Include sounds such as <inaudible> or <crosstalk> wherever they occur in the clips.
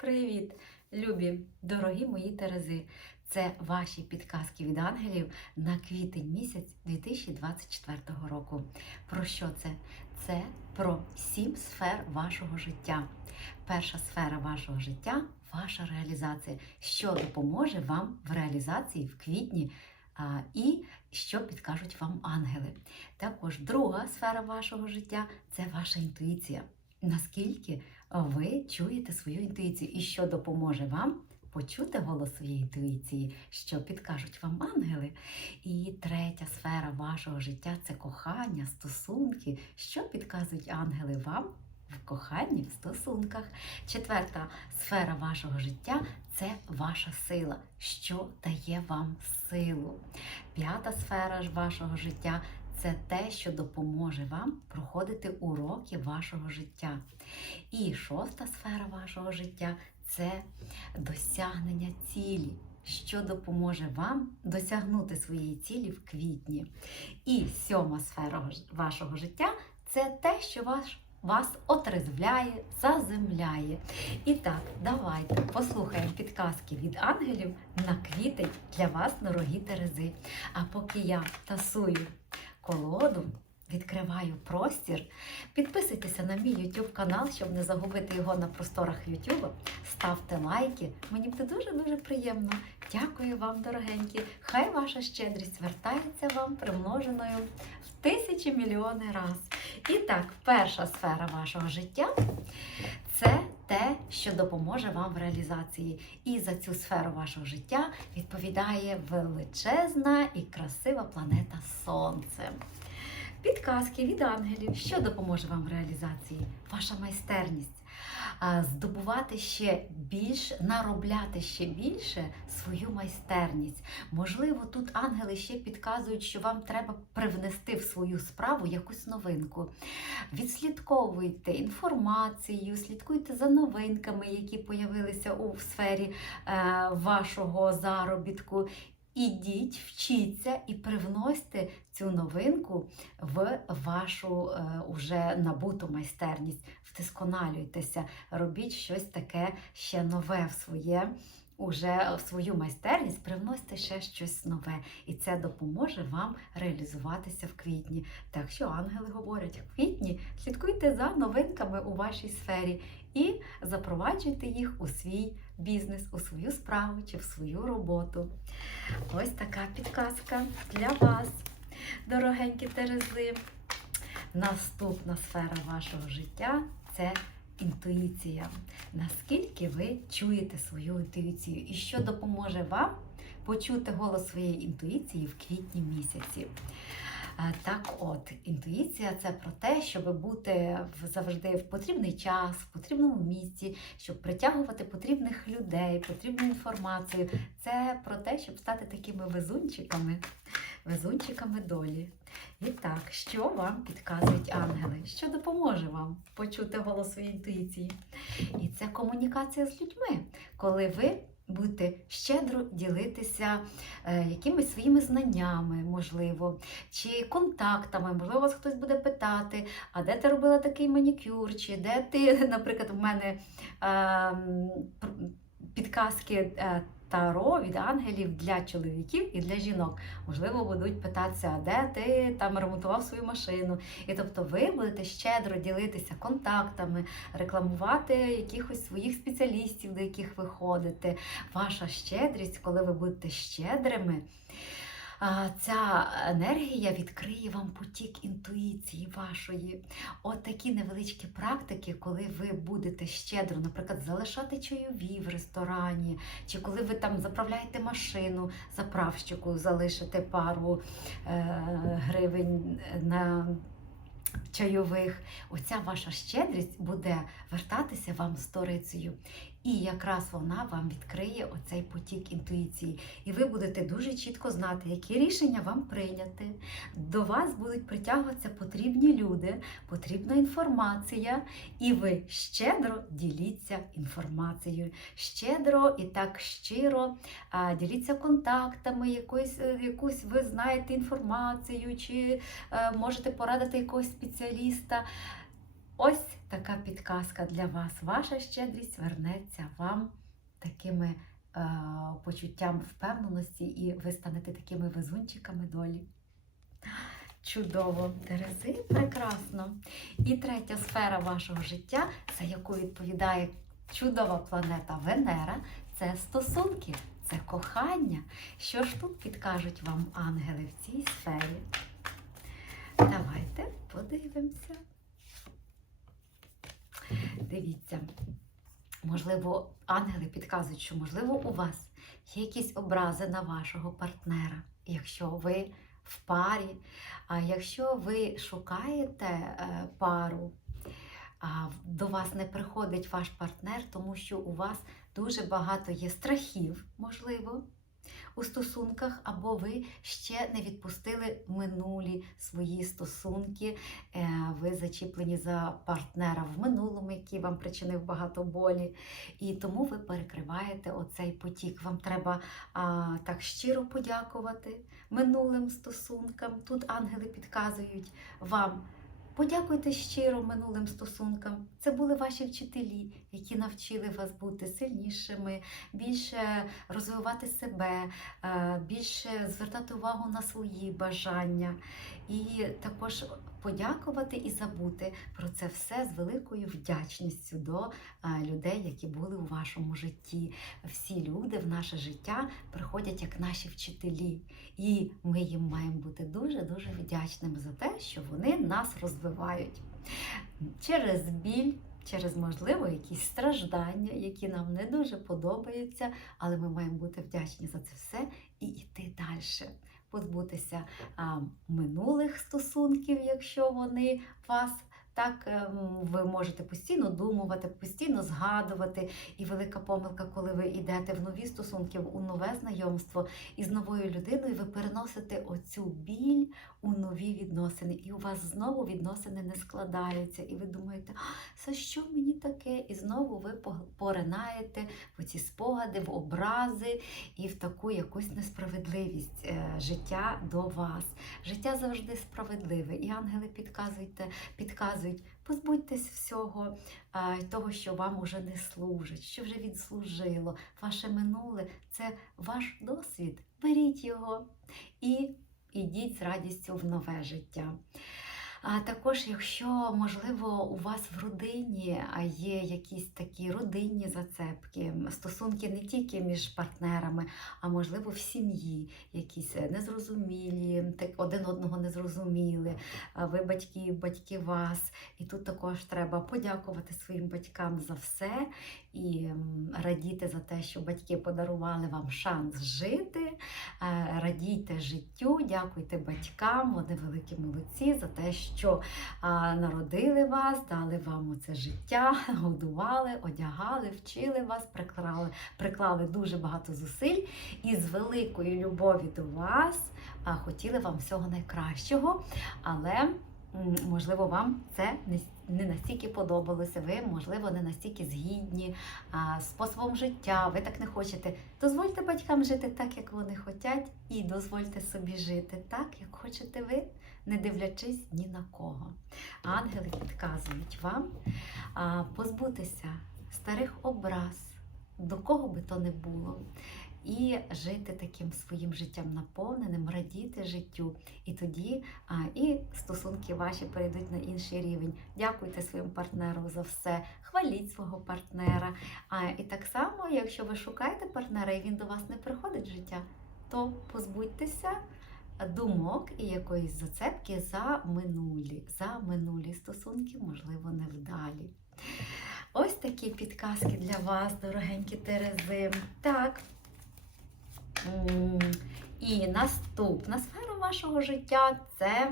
Привіт, любі, дорогі мої Терези! Це ваші підказки від ангелів на квітень місяць 2024 року. Про що це? Це про сім сфер вашого життя. Перша сфера вашого життя ваша реалізація, що допоможе вам в реалізації в квітні і що підкажуть вам ангели. Також друга сфера вашого життя це ваша інтуїція. Наскільки ви чуєте свою інтуїцію і що допоможе вам почути голос своєї інтуїції, що підкажуть вам ангели. І третя сфера вашого життя це кохання, стосунки, що підказують ангели вам. В коханні, в стосунках. Четверта сфера вашого життя це ваша сила, що дає вам силу. П'ята сфера вашого життя це те, що допоможе вам проходити уроки вашого життя. І шоста сфера вашого життя це досягнення цілі, що допоможе вам досягнути своєї цілі в квітні. І сьома сфера вашого життя це те, що ваш. Вас отрезвляє, заземляє. І так, давайте послухаємо підказки від ангелів на квітень для вас, дорогі Терези. А поки я тасую колоду, відкриваю простір. Підписуйтеся на мій YouTube канал, щоб не загубити його на просторах YouTube. Ставте лайки. Мені буде дуже-дуже приємно. Дякую вам, дорогенькі. Хай ваша щедрість вертається вам примноженою в тисячі мільйони раз. І так, перша сфера вашого життя це те, що допоможе вам в реалізації. І за цю сферу вашого життя відповідає величезна і красива планета Сонце. Підказки від ангелів, що допоможе вам в реалізації? Ваша майстерність. Здобувати ще більш, наробляти ще більше свою майстерність. Можливо, тут ангели ще підказують, що вам треба привнести в свою справу якусь новинку. Відслідковуйте інформацію, слідкуйте за новинками, які появилися у сфері е, вашого заробітку. Ідіть, вчіться і привносьте цю новинку в вашу е, уже набуту майстерність. Вдосконалюйтеся, робіть щось таке ще нове в своє. Уже в свою майстерність привносьте ще щось нове, і це допоможе вам реалізуватися в квітні. Так що ангели говорять, в квітні слідкуйте за новинками у вашій сфері і запроваджуйте їх у свій бізнес, у свою справу чи в свою роботу. Ось така підказка для вас, дорогенькі Терези. Наступна сфера вашого життя це інтуїція. Наскільки ви чуєте свою інтуїцію і що допоможе вам почути голос своєї інтуїції в квітні місяці? Так, от, інтуїція це про те, щоб бути завжди в потрібний час, в потрібному місці, щоб притягувати потрібних людей, потрібну інформацію. Це про те, щоб стати такими везунчиками, везунчиками долі. І так, що вам підказують ангели? Що допоможе вам почути голос своєї інтуїції? І це комунікація з людьми, коли ви будете щедро ділитися е, якимись своїми знаннями, можливо, чи контактами. Можливо, вас хтось буде питати, а де ти робила такий манікюр, чи де ти, <laughs> наприклад, в мене ем, підказки. Таро від ангелів для чоловіків і для жінок. Можливо, будуть питатися, де ти там ремонтував свою машину. І тобто ви будете щедро ділитися контактами, рекламувати якихось своїх спеціалістів, до яких ви ходите. Ваша щедрість, коли ви будете щедрими. Ця енергія відкриє вам потік інтуїції вашої. От такі невеличкі практики, коли ви будете щедро, наприклад, залишати чайові в ресторані, чи коли ви там заправляєте машину, заправщику залишите пару е, гривень на чайових, оця ваша щедрість буде вертатися вам сторицею. І якраз вона вам відкриє оцей потік інтуїції. І ви будете дуже чітко знати, які рішення вам прийняти. До вас будуть притягуватися потрібні люди, потрібна інформація, і ви щедро діліться інформацією. Щедро і так щиро діліться контактами, якоюсь, е, якусь ви знаєте інформацію, чи е, можете порадити якогось спеціаліста. Ось така підказка для вас. Ваша щедрість вернеться вам такими е, почуттям впевненості, і ви станете такими везунчиками долі. Чудово, Терези, прекрасно. І третя сфера вашого життя, за яку відповідає чудова планета Венера, це стосунки, це кохання. Що ж тут підкажуть вам ангели в цій сфері? Давайте подивимося. Дивіться, можливо, ангели підказують, що, можливо, у вас є якісь образи на вашого партнера, якщо ви в парі, а якщо ви шукаєте е, пару, до вас не приходить ваш партнер, тому що у вас дуже багато є страхів, можливо, у стосунках, або ви ще не відпустили минулі свої стосунки, е, ви зачіплені за партнера в минулому, який вам причинив багато болі. І тому ви перекриваєте оцей потік. Вам треба а, так щиро подякувати минулим стосункам. Тут ангели підказують вам. Подякуйте щиро минулим стосункам. Це були ваші вчителі, які навчили вас бути сильнішими, більше розвивати себе, е, більше звертати увагу на свої бажання. І також подякувати і забути про це все з великою вдячністю до е, людей, які були у вашому житті. Всі люди в наше життя приходять як наші вчителі. І ми їм маємо бути дуже-дуже вдячними за те, що вони нас розвивають через біль, через, можливо, якісь страждання, які нам не дуже подобаються, але ми маємо бути вдячні за це все і йти далі. Позбутися минулих стосунків, якщо вони вас. Так, ем, ви можете постійно думувати, постійно згадувати. І велика помилка, коли ви йдете в нові стосунки, у нове знайомство із новою людиною, ви переносите оцю біль у нові відносини, і у вас знову відносини не складаються. І ви думаєте, за що мені таке? І знову ви поринаєте в ці спогади, в образи і в таку якусь несправедливість е, життя до вас. Життя завжди справедливе, і ангели підказують, підказують. Позбудьтесь всього того, що вам уже не служить, що вже відслужило. Ваше минуле це ваш досвід. Беріть його і ідіть з радістю в нове життя. А також, якщо, можливо, у вас в родині є якісь такі родинні зацепки, стосунки не тільки між партнерами, а можливо в сім'ї, якісь незрозумілі, так один одного не зрозуміли, ви батьки, батьки вас. І тут також треба подякувати своїм батькам за все і радіти за те, що батьки подарували вам шанс жити. Радійте життю, дякуйте батькам, вони великі молодці за те, що народили вас, дали вам оце життя, <laughs> годували, одягали, вчили вас, приклали, приклали дуже багато зусиль і з великою любові до вас хотіли вам всього найкращого. Але можливо, вам це не настільки подобалося, ви, можливо, не настільки згідні а, способом життя, ви так не хочете. Дозвольте батькам жити так, як вони хочуть, і дозвольте собі жити так, як хочете ви, не дивлячись ні на кого. Ангели підказують вам позбутися старих образ, до кого би то не було і жити таким своїм життям наповненим, радіти життю. І тоді а, і стосунки ваші перейдуть на інший рівень. Дякуйте своєму партнеру за все, хваліть свого партнера. А, І так само, якщо ви шукаєте партнера і він до вас не приходить в життя, то позбудьтеся. Думок і якоїсь зацепки за минулі, за минулі стосунки, можливо, невдалі. Ось такі підказки для вас, дорогенькі Терези. Так. І наступна сфера вашого життя це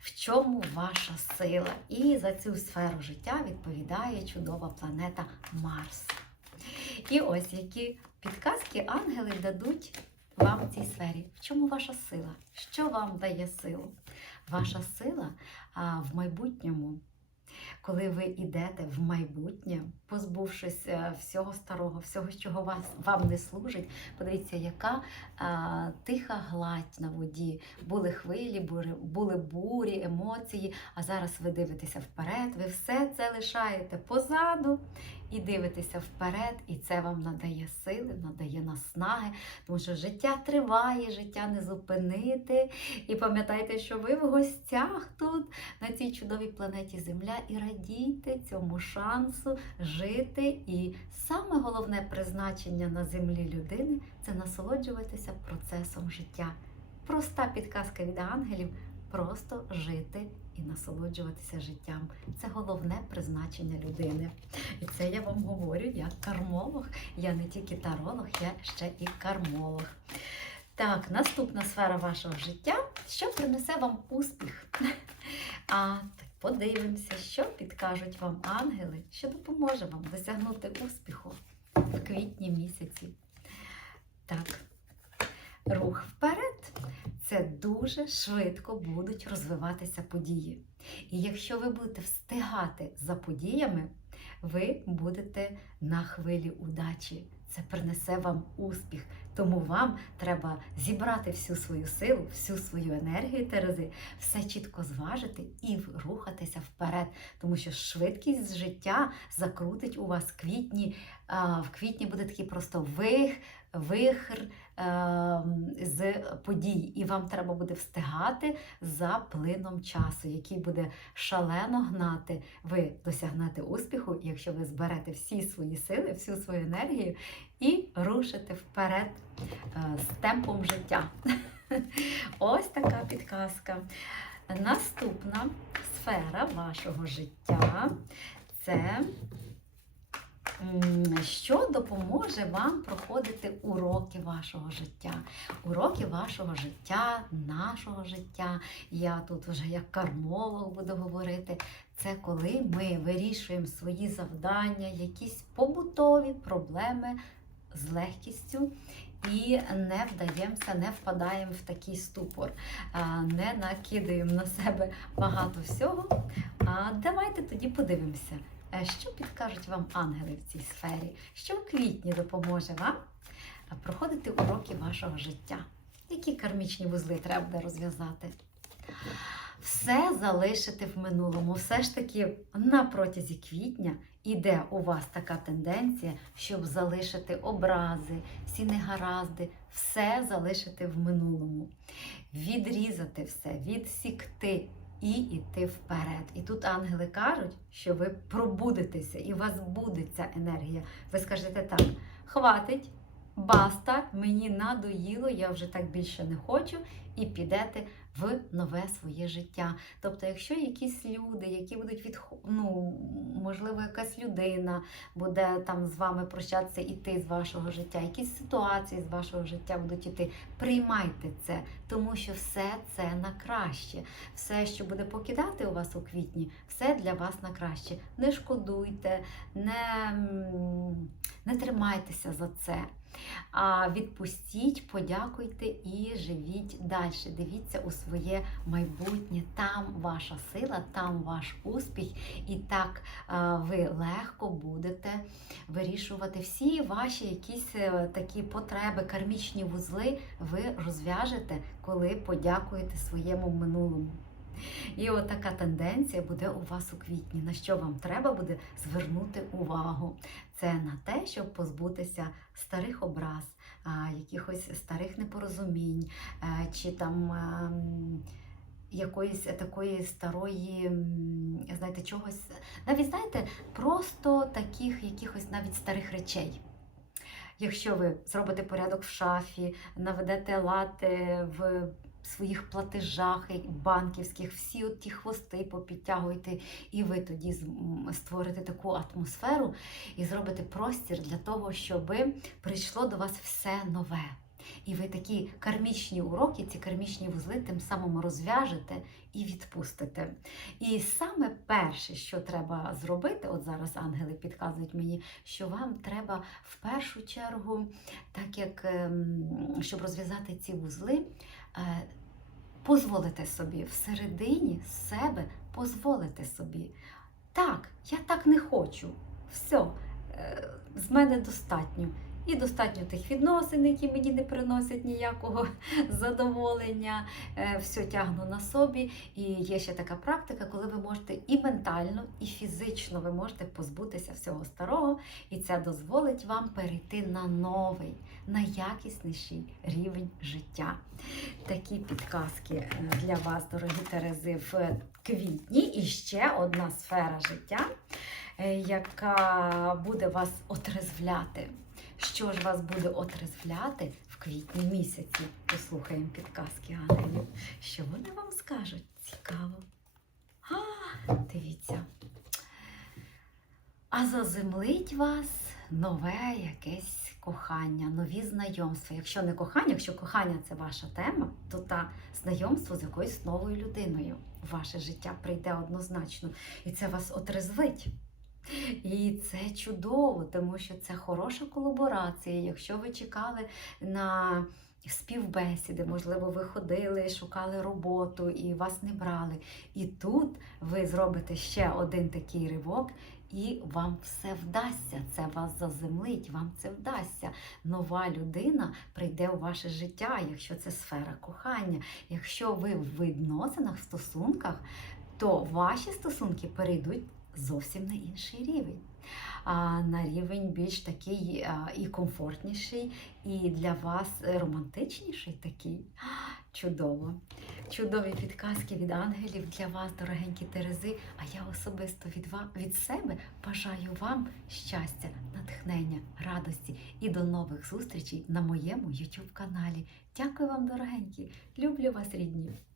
в чому ваша сила. І за цю сферу життя відповідає чудова планета Марс. І ось які підказки ангели дадуть вам в цій сфері. В чому ваша сила? Що вам дає силу? Ваша сила в майбутньому коли ви йдете в майбутнє, позбувшись е, всього старого, всього, чого вас вам не служить. Подивіться, яка а, тиха гладь на воді. Були хвилі, були, були бурі, емоції. А зараз ви дивитеся вперед, ви все це лишаєте позаду і дивитеся вперед, і це вам надає сили, надає наснаги, тому що життя триває, життя не зупинити. І пам'ятайте, що ви в гостях тут, на цій чудовій планеті Земля, і радійте цьому шансу жити. І саме головне призначення на землі людини це насолоджуватися процесом життя. Проста підказка від ангелів просто жити і насолоджуватися життям. Це головне призначення людини. І це я вам говорю як кармолог. Я не тільки таролог, я ще і кармолог. Так, наступна сфера вашого життя, що принесе вам успіх. <laughs> А подивимося, що підкажуть вам ангели, що допоможе вам досягнути успіху в квітні місяці. Так, рух вперед це дуже швидко будуть розвиватися події. І якщо ви будете встигати за подіями, ви будете на хвилі удачі. Це принесе вам успіх. Тому вам треба зібрати всю свою силу, всю свою енергію Терези, все чітко зважити і рухатися вперед. Тому що швидкість життя закрутить у вас квітні. В квітні буде такий просто вих, вихр з подій, і вам треба буде встигати за плином часу, який буде шалено гнати. Ви досягнете успіху, якщо ви зберете всі свої сили, всю свою енергію і рушите вперед е, з темпом життя. <laughs> Ось така підказка. Наступна сфера вашого життя це що допоможе вам проходити уроки вашого життя. Уроки вашого життя, нашого життя. Я тут вже як кармолог буду говорити. Це коли ми вирішуємо свої завдання, якісь побутові проблеми з легкістю. І не вдаємося, не впадаємо в такий ступор, не накидаємо на себе багато всього. А давайте тоді подивимося, що підкажуть вам ангели в цій сфері, що в квітні допоможе вам проходити уроки вашого життя. Які кармічні вузли треба буде розв'язати? Все залишити в минулому. Все ж таки на протязі квітня іде у вас така тенденція, щоб залишити образи, всі негаразди, все залишити в минулому, відрізати все, відсікти і йти вперед. І тут ангели кажуть, що ви пробудетеся, і у вас буде ця енергія. Ви скажете так: хватить, баста, мені надоїло, я вже так більше не хочу, і підете в нове своє життя. Тобто, якщо якісь люди, які будуть відхо... ну, можливо, якась людина буде там з вами прощатися, іти з вашого життя, якісь ситуації з вашого життя будуть іти, приймайте це, тому що все це на краще. Все, що буде покидати у вас у квітні, все для вас на краще. Не шкодуйте, не, не тримайтеся за це. Відпустіть, подякуйте і живіть далі. Дивіться у своє майбутнє. Там ваша сила, там ваш успіх, і так ви легко будете вирішувати всі ваші якісь е, такі потреби, кармічні вузли. Ви розв'яжете, коли подякуєте своєму минулому. І от така тенденція буде у вас у квітні. На що вам треба буде звернути увагу? Це на те, щоб позбутися старих образ, якихось старих непорозумінь, е, чи там. ем, Якоїсь такої старої, знаєте, чогось, навіть знаєте, просто таких якихось навіть старих речей. Якщо ви зробите порядок в шафі, наведете лад е, в своїх платежах банківських, всі от ті хвости попідтягуєте, і ви тоді створите таку атмосферу і зробите простір для того, щоб прийшло до вас все нове. І ви такі кармічні уроки, ці кармічні вузли тим самим розв'яжете і відпустите. І саме перше, що треба зробити, от зараз ангели підказують мені, що вам треба в першу чергу, так як ем, щоб розв'язати ці вузли, дозволити собі всередині себе, дозволити собі так, я так не хочу. Все, з мене достатньо. І достатньо тих відносин, які мені не приносять ніякого <laughs> задоволення, е, все тягну на собі. І є ще така практика, коли ви можете і ментально, і фізично ви можете позбутися всього старого, і це дозволить вам перейти на новий, на якісніший рівень життя. Такі підказки е, для вас, дорогі Терези, в квітні. І ще одна сфера життя, е, яка буде вас отрезвляти. Що ж вас буде отрезвляти в квітні місяці? Послухаємо підказки ангелів. Що вони вам скажуть? Цікаво. А, дивіться. А заземлить вас нове якесь кохання, нові знайомства. Якщо не кохання, якщо кохання це ваша тема, то та знайомство з якоюсь новою людиною в ваше життя прийде однозначно. І це вас отрезвить. І це чудово, тому що це хороша колаборація. Якщо ви чекали на співбесіди, можливо, ви ходили, шукали роботу і вас не брали. І тут ви зробите ще один такий ривок, і вам все вдасться. Це вас заземлить, вам це вдасться. Нова людина прийде у ваше життя, якщо це сфера кохання. Якщо ви в відносинах, в стосунках, то ваші стосунки перейдуть зовсім на інший рівень. На рівень більш такий і комфортніший, і для вас романтичніший такий. Чудово. Чудові підказки від ангелів для вас, дорогенькі Терези. А я особисто від, вам, від себе бажаю вам щастя, натхнення, радості і до нових зустрічей на моєму YouTube каналі. Дякую вам, дорогенькі. Люблю вас, рідні.